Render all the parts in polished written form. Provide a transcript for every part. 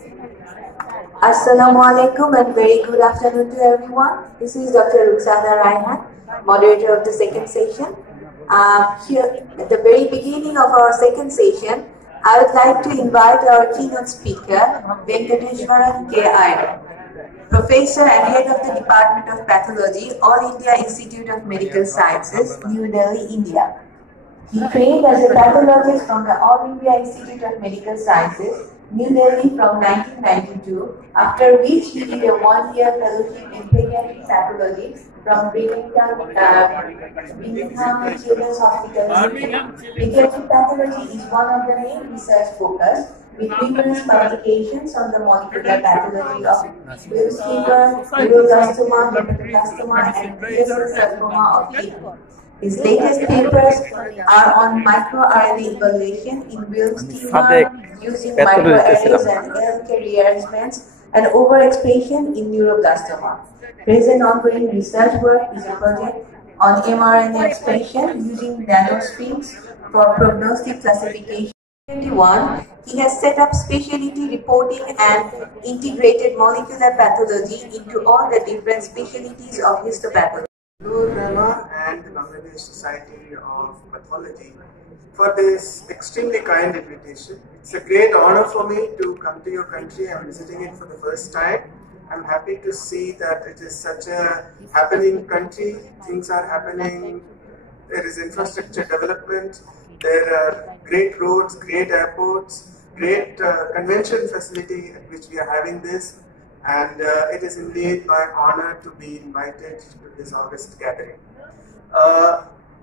Assalamu alaikum and very good afternoon to everyone. This is Dr. Ruxana Raihan, moderator of the second session. Here at the very beginning of our second session, I would like to invite our keynote speaker, Venkateshwaran K. Iyer, Professor and Head of the Department of Pathology, All India Institute of Medical Sciences, New Delhi, India. He trained as a pathologist from the All India Institute of Medical Sciences, New Delhi from 1992, after which he did a one-year fellowship in pediatric pathology from Birmingham Children's Hospital. Pediatric pathology is one of the main research focus, with numerous publications on the molecular pathology of Wilms tumor, neuroblastoma, hepatoblastoma, and basal sarcoma of kidney. His latest papers are on microRNA evaluation in Wilms tumor using microarrays and healthcare rearrangements and overexpression in neuroblastoma. Present ongoing research work is a project on mRNA expression using nanostrings for prognostic classification. In 2021, he has set up specialty reporting and integrated molecular pathology into all the different specialties of histopathology. And the Bangladesh Society of Pathology for this extremely kind invitation. It's a great honor for me to come to your country. I'm visiting it for the first time. I'm happy to see that it is such a happening country. Things are happening. There is infrastructure development. There are great roads, great airports, great convention facility at which we are having this. And it is indeed my honor to be invited to this August gathering.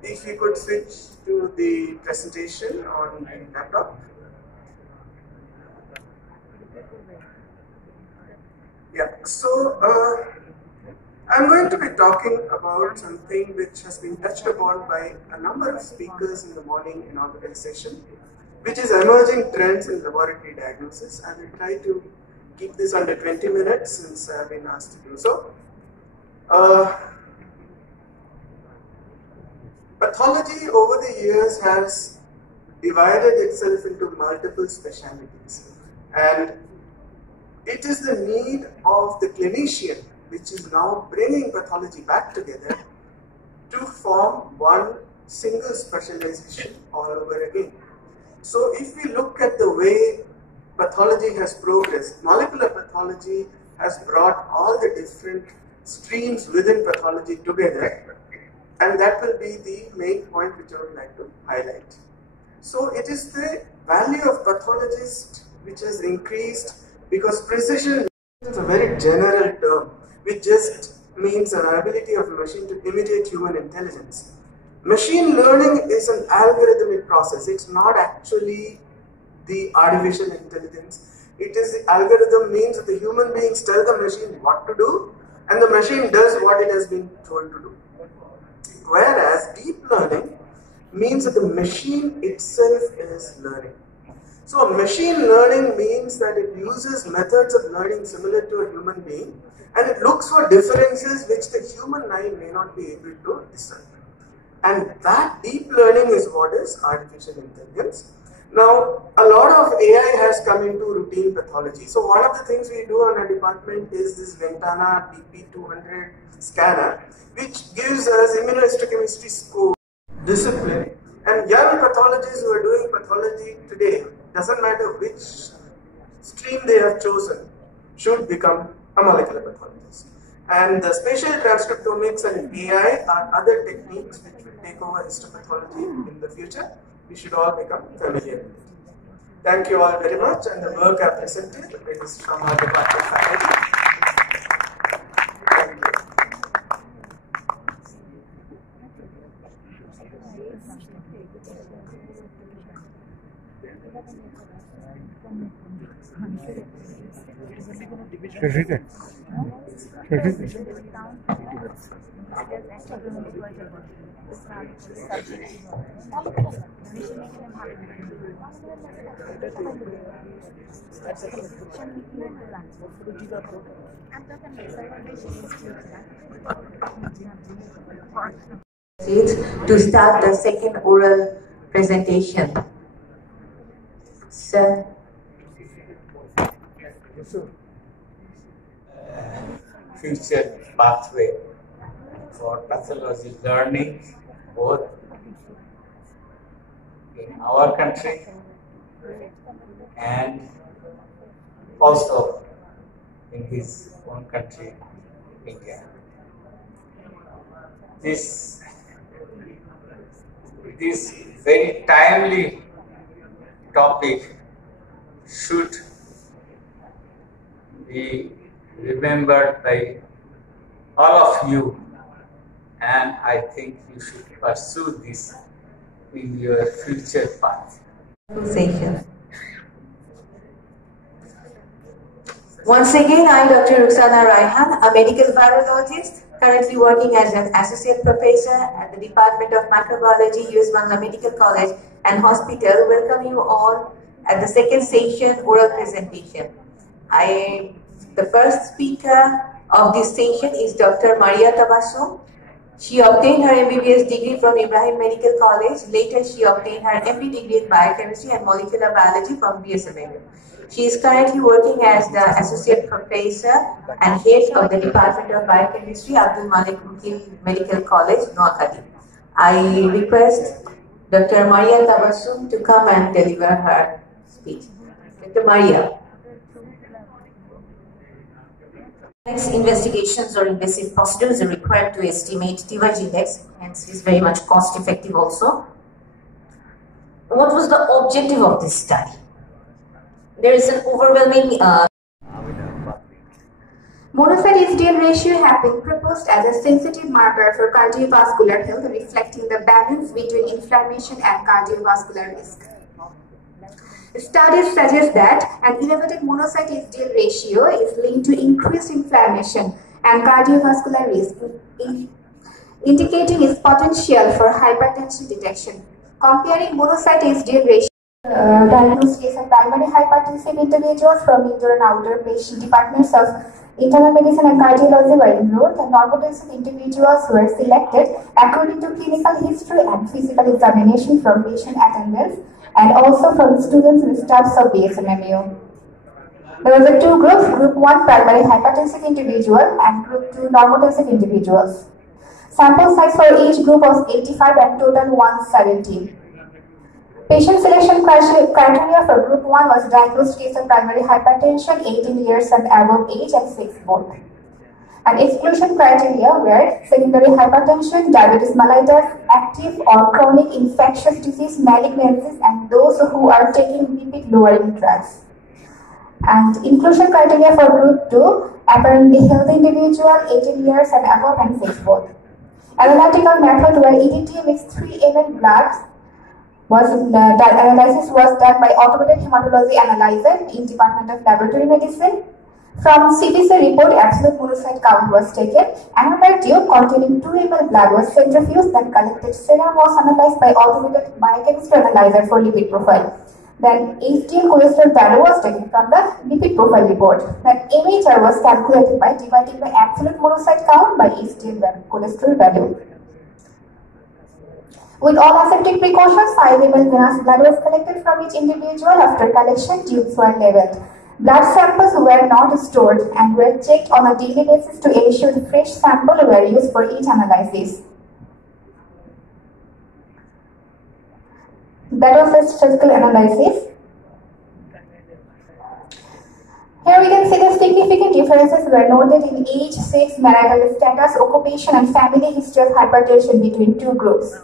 If you could switch to the presentation on the laptop. Yeah, so I'm going to be talking about something which has been touched upon by a number of speakers in the morning inaugural session, which is emerging trends in laboratory diagnosis. I will try to keep this under 20 minutes since I have been asked to do so. Pathology over the years has divided itself into multiple specialties, and it is the need of the clinician which is now bringing pathology back together to form one single specialization all over again. So if we look at the way pathology has progressed, molecular pathology has brought all the different streams within pathology together, and that will be the main point which I would like to highlight. So it is the value of pathologist which has increased, because precision is a very general term which just means an ability of a machine to imitate human intelligence. Machine learning is an algorithmic process. It's not actually the artificial intelligence. It is the algorithm, means that the human beings tell the machine what to do and the machine does what it has been told to do. Whereas deep learning means that the machine itself is learning. So machine learning means that it uses methods of learning similar to a human being, and it looks for differences which the human eye may not be able to discern. And that deep learning is what is artificial intelligence. Now, a lot of AI has come into routine pathology. So one of the things we do on our department is this Ventana BP200 scanner, which gives us immunohistochemistry score discipline. And young pathologists who are doing pathology today, doesn't matter which stream they have chosen, should become a molecular pathologist. And the spatial transcriptomics and AI are other techniques which will take over histopathology in the future. We should all become familiar with it. Thank you all very much, and the work I presented is from our department faculty. Thank you. To start the second oral presentation. So, future pathway for pathology learning, both in our country and also in his own country, India. This very timely topic should be remembered by all of you, and I think you should pursue this in your future path. Once again, I am Dr. Ruxana Raihan, a medical virologist, currently working as an associate professor at the Department of Microbiology, US Bangla Medical College and Hospital. Welcome you all at the second session, oral presentation. The first speaker of this session is Dr. Maria Tabassum. She obtained her MBBS degree from Ibrahim Medical College. Later, she obtained her MD degree in biochemistry and molecular biology from BSP. She is currently working as the associate professor and head of the Department of Biochemistry, Abdul Malik Mujib Medical College, Noakhali. I request Dr. Maria Tabassum to come and deliver her speech. Dr. Maria. Next, investigations or invasive procedures are required to estimate T-Wise index, hence is very much cost effective also. What was the objective of this study? There is an overwhelming monocyte HDL ratio have been proposed as a sensitive marker for cardiovascular health, reflecting the balance between inflammation and cardiovascular risk. Studies suggest that an elevated monocyte HDL ratio is linked to increased inflammation and cardiovascular risk, indicating its potential for hypertension detection. Comparing monocyte HDL ratio diagnosed case of primary hypertensive individuals from indoor and outdoor patient departments of internal medicine and cardiology were enrolled, and normotensive individuals were selected according to clinical history and physical examination from patient attendance and also from students and staffs of BSMMU. There were two groups, Group 1 primary hypertensive individual and Group 2 normotensive individuals. Sample size for each group was 85 and total 170. Patient selection criteria for Group 1 was diagnosed case of primary hypertension, 18 years and above age and sex both. And exclusion criteria were secondary hypertension, diabetes mellitus, active or chronic infectious disease malignancies, and those who are taking lipid lowering drugs. And inclusion criteria for Group 2, apparently healthy individual, 18 years and above and sex both. Analytical method where EDT mixed 3 ml blood analysis was done by automated hematology analyzer in Department of Laboratory Medicine. From CBC report, absolute monocyte count was taken. Another tube containing 2 ml blood was centrifuged, then collected serum was analyzed by automated biochemistry analyzer for lipid profile. Then HDL cholesterol value was taken from the lipid profile report. Then MHR was calculated by dividing the absolute monocyte count by HDL cholesterol value. With all aseptic precautions, 5 ml venous blood was collected from each individual. After collection, tubes were labeled. Blood samples were not stored and were checked on a daily basis to ensure the fresh sample were used for each analysis. That was the statistical analysis. Here we can see the significant differences were noted in age, sex, marital status, occupation, and family history of hypertension between two groups.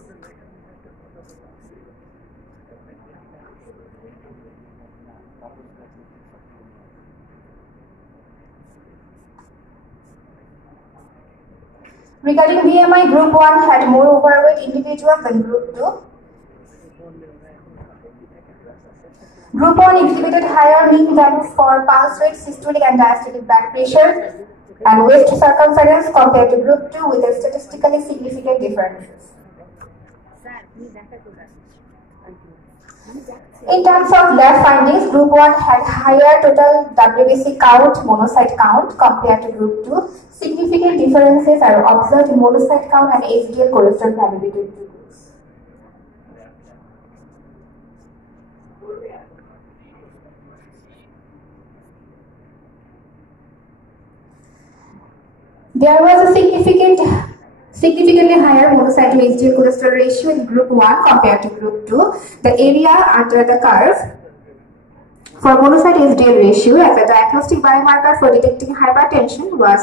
Regarding BMI, Group 1 had more overweight individuals than Group 2. Group 1 exhibited higher mean values for pulse rate, systolic and diastolic blood pressure, and waist circumference compared to Group 2 with a statistically significant differences. In terms of lab findings, Group 1 had higher total WBC count, monocyte count compared to Group 2. Significant differences are observed in monocyte count and HDL cholesterol value between two groups. There was a significantly higher monocyte to HDL cholesterol ratio in group 1 compared to group 2. The area under the curve for monocyte HDL ratio as a diagnostic biomarker for detecting hypertension was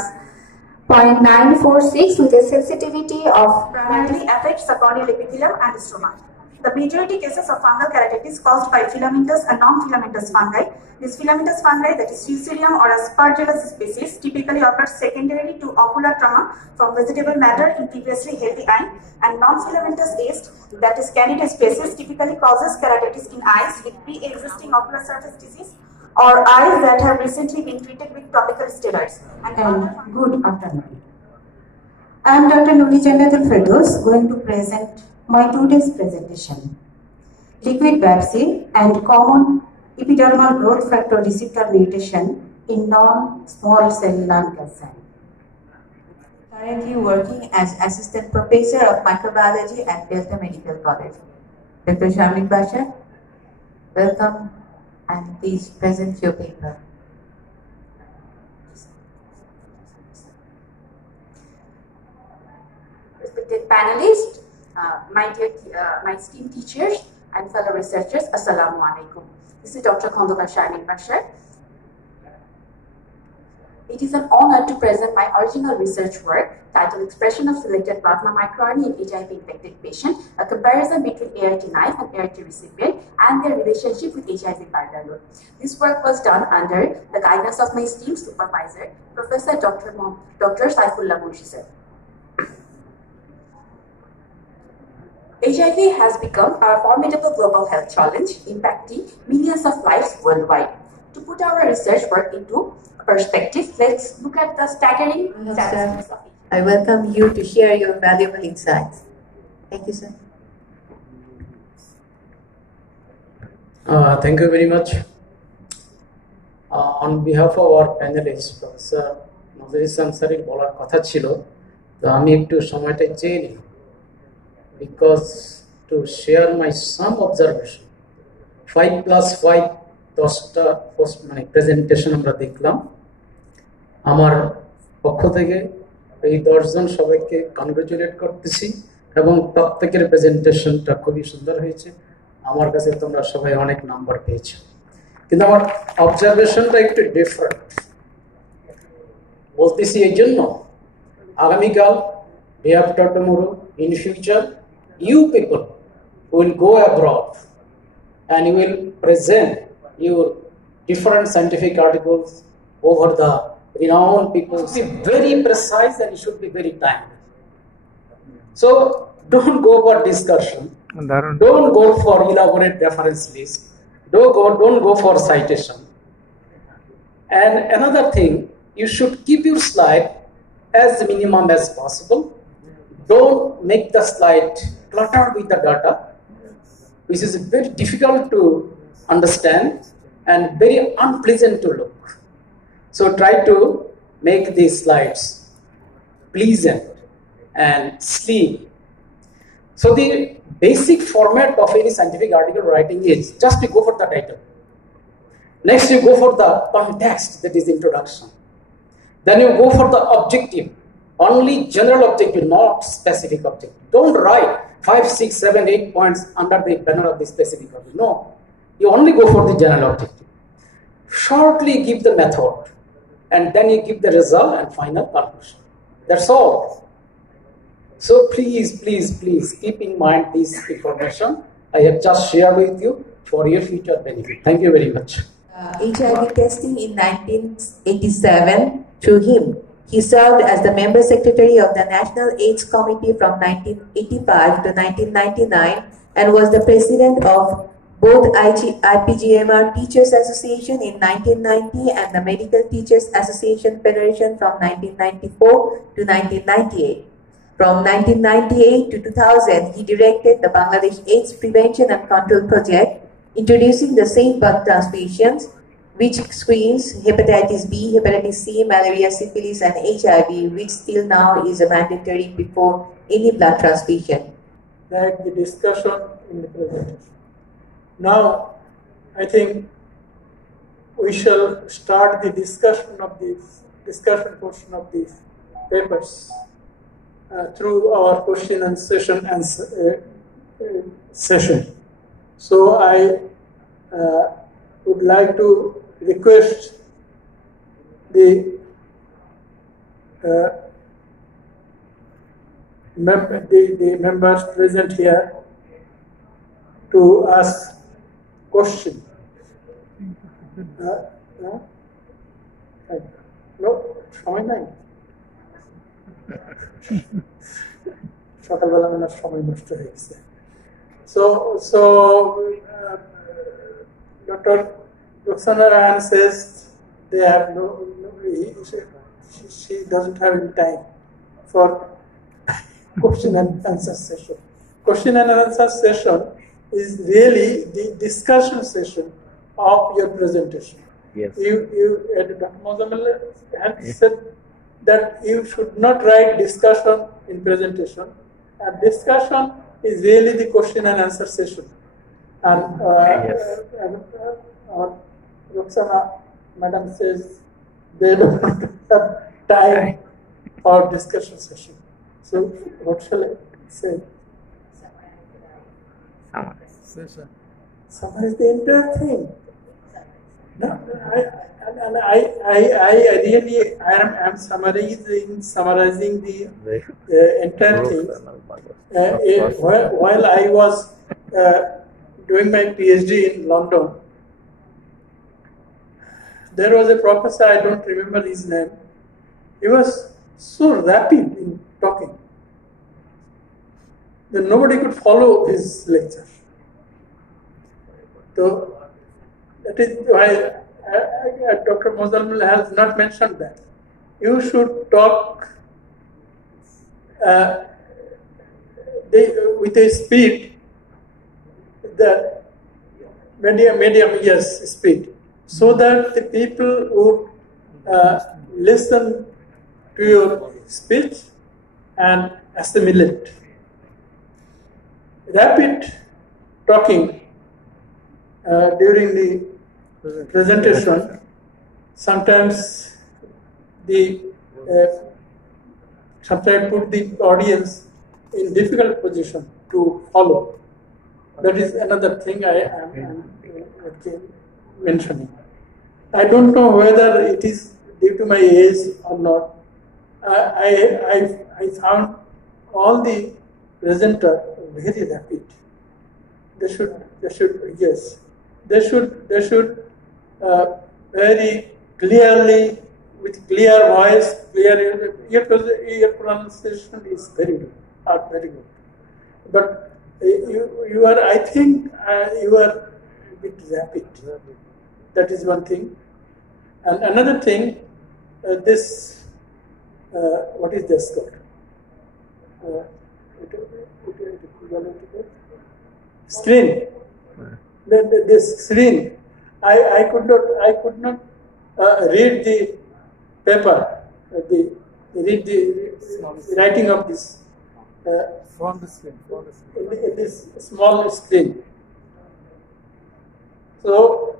0.946 with a sensitivity of primarily affects the corneal epithelium and stomach. The majority cases of fungal keratitis caused by filamentous and non-filamentous fungi. This filamentous fungi, that is Fusarium or Aspergillus species, typically occurs secondary to ocular trauma from vegetable matter in previously healthy eye, and non-filamentous yeast, that is Candida species, typically causes keratitis in eyes with pre-existing ocular surface disease or eyes that have recently been treated with topical steroids. And good afternoon. I am Dr. Nuri Jannatul Firdaus, going to present my today's presentation. Liquid biopsy and common epidermal growth factor receptor mutation in non-small cell lung cancer. Currently working as Assistant Professor of Microbiology at Delta Medical College. Dr. Shamik Basha, welcome and please present your paper. Respected panelists, my esteemed teachers and fellow researchers, Assalamu alaikum. This is Dr. Khondokar Shamik Basha. It is an honor to present my original research work titled Expression of Selected Plasma MicroRNA in HIV-infected Patient, a comparison between ART naive and ART recipient and their relationship with HIV viral load. This work was done under the guidance of my esteemed supervisor, Professor Dr. Mujib. HIV has become a formidable global health challenge, impacting millions of lives worldwide. To put our research work into perspective, let's look at the staggering statistics of HIV. I welcome you to share your valuable insights. Thank you, sir. Thank you very much. On behalf of our panelists, Professor Mujib Ansari's বলার কথা ছিল, তো আমি একটু সময়টা চেয়ে নিই because to share my some observation 5+5 10টা মানে প্রেজেন্টেশন আমরা দেখলাম। আমার পক্ষ থেকে এই 10 জন সবাইকে কংগ্রাচুলেট করতেছি এবং প্রত্যেকের প্রেজেন্টেশনটা খুবই সুন্দর হয়েছে। আমার কাছে তোমরা সবাই অনেক নাম্বার পেয়েছো, কিন্তু আমার অবজারভেশনটা একটু ডিফারেন্ট বলতেছি। এই জন্য আগামীকাল, day after tomorrow, in future, you people will go abroad and you will present your different scientific articles over the renowned people. You should be very precise and you should be very timely. So don't go for discussion, don't go for elaborate reference list, don't go for citation. And another thing, you should keep your slide as minimum as possible. Don't make the slide cluttered with the data, which is very difficult to understand and very unpleasant to look. So try to make these slides pleasant and sleek. So the basic format of any scientific article writing is just to go for the title. Next you go for the context, that is introduction. Then you go for the objective. Only general objective, not specific objective. Don't write 5, 6, 7, 8 points under the banner of the specific objective. No, you only go for the general objective. Shortly give the method, and then you give the result and final conclusion. That's all. So please, please, please keep in mind this information I have just shared with you for your future benefit. Thank you very much. HIV testing in 1987 through him. He served as the member secretary of the National AIDS Committee from 1985 to 1999 and was the president of both IPGMR Teachers Association in 1990 and the Medical Teachers Association Federation from 1994 to 1998. From 1998 to 2000, he directed the Bangladesh AIDS Prevention and Control Project, introducing the safe blood transfusions, which screens hepatitis B, hepatitis C, malaria, syphilis, and HIV, which still now is a mandatory before any blood transfusion. That the discussion in the presentation. Now, I think we shall start the discussion portion of this papers through our question and session session. So I would like to request the members present here to ask question. No, সময় নাই সকালবেলা মানে সময় নষ্ট হয়ে গেছে so Dr. Roxana Ryan says they have she doesn't have any time for question and answer session. Question and answer session is really the discussion session of your presentation. Yes. Dr. Mujib had said that you should not write discussion in presentation. And discussion is really the question and answer session. And Roxana, Madam says they don't have time for discussion session. So what shall I say? Summarize the entire thing. No, I really am summarizing the entire thing. While I was doing my PhD in London, there was a professor, I don't remember his name. He was so rapid in talking that nobody could follow his lecture. So that is why Dr. Mujib has not mentioned that. You should talk with a speed, the medium, yes, speed, so that the people would listen to your speech and assimilate. Rapid talking during the presentation, sometimes put the audience in difficult position to follow. That is another thing I am mentioning. I don't know whether it is due to my age or not. I found all the presenter very rapid. They should very clearly, with clear voice, your pronunciation is very good, very good. But you are, I think, you are a bit rapid. That is one thing. And another thing, what is this called? Screen. This screen. I could not read the paper. Read the writing of this from the screen. in this small screen. So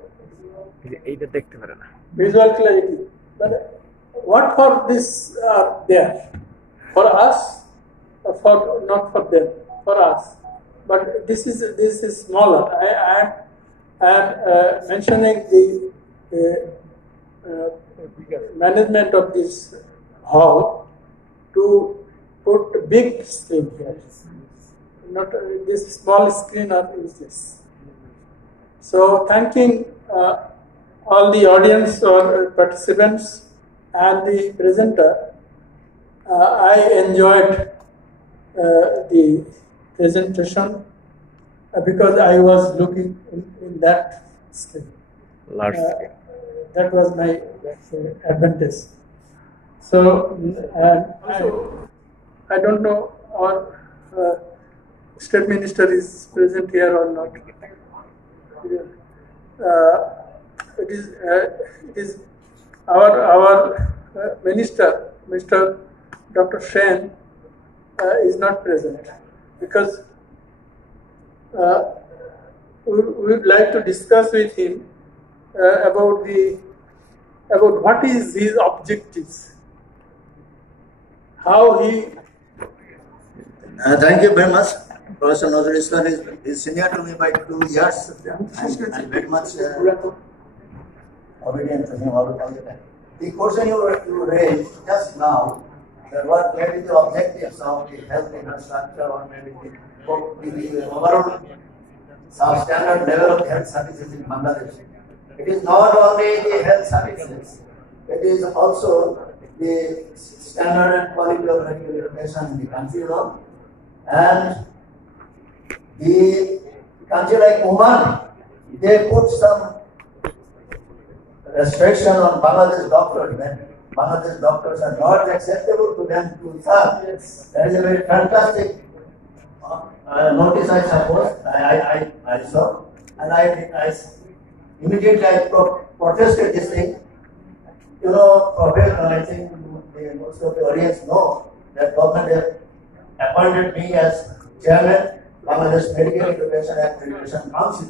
visual clarity. But what for this are there? For us, or not for them? For us. But this is smaller. I am mentioning the management of this hall to put big screen here. Not this small screen are useless. So thanking all the audience or participants and the presenter, I enjoyed the presentation because I was looking in that screen. Large screen. That was my advantage. So I don't know our State Minister is present here or not. It is our Minister, Mr. Dr. Sheikh, is not present because we would like to discuss with him about what is his objectives how he. Thank you very much. Professor Nazrul Islam is senior to me by 2 years. I'm very much obedient to him all the time. The question you raised just now, that what maybe the objectives of the health infrastructure or maybe the overall substandard level of health services in Bangladesh. It is not only the health services, it is also the standard and quality of medical education in the country alone. And the country like Oman, they put some restriction on Bangladesh doctors. When Bangladesh doctors are not acceptable to them to serve. That is a very fantastic notice, I suppose. I saw, and I immediately protested this thing. You know, I think most of the audience know that government has appointed me as chairman Bangladesh Medical Education and Accreditation Council.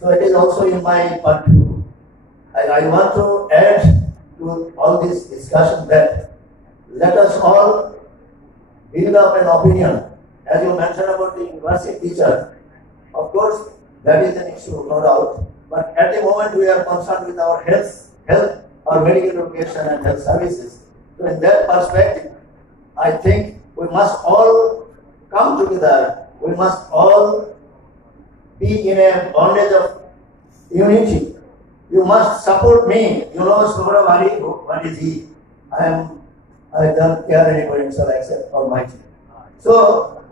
So it is also in my purview. I want to add to all this discussion that let us all build up an opinion. As you mentioned about the university teacher, of course that is an issue, no doubt. But at the moment we are concerned with our health, our medical education and health services. So in that perspective, I think we must all come together. We must all be in a bondage of unity. You must support me. You know, Subramani, what is he? I don't care anybody except Almighty. So,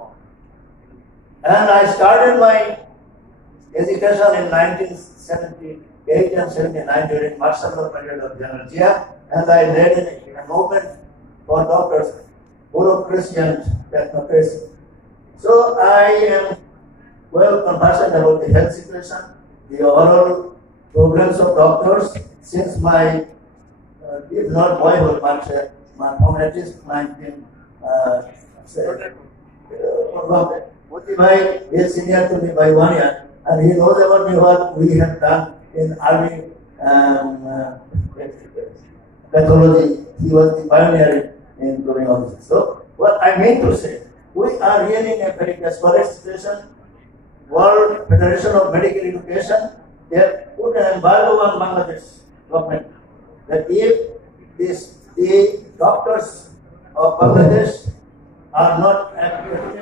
and I started my education in 1978 and 79 during martial period of General Jia, and I led in a movement for doctors, full Christian technocracy. So I am well conversant about the health situation, the overall programs of doctors since my, if not boyhood, but from at least 19. Mujib is senior to me by 1 year, and he knows about me what we have done in army pathology. He was the pioneer in doing all this. So, what I mean to say, we are really in a very desperate situation. World Federation of Medical Education, they have put an embargo on Bangladesh government that if the doctors of Bangladesh are not accredited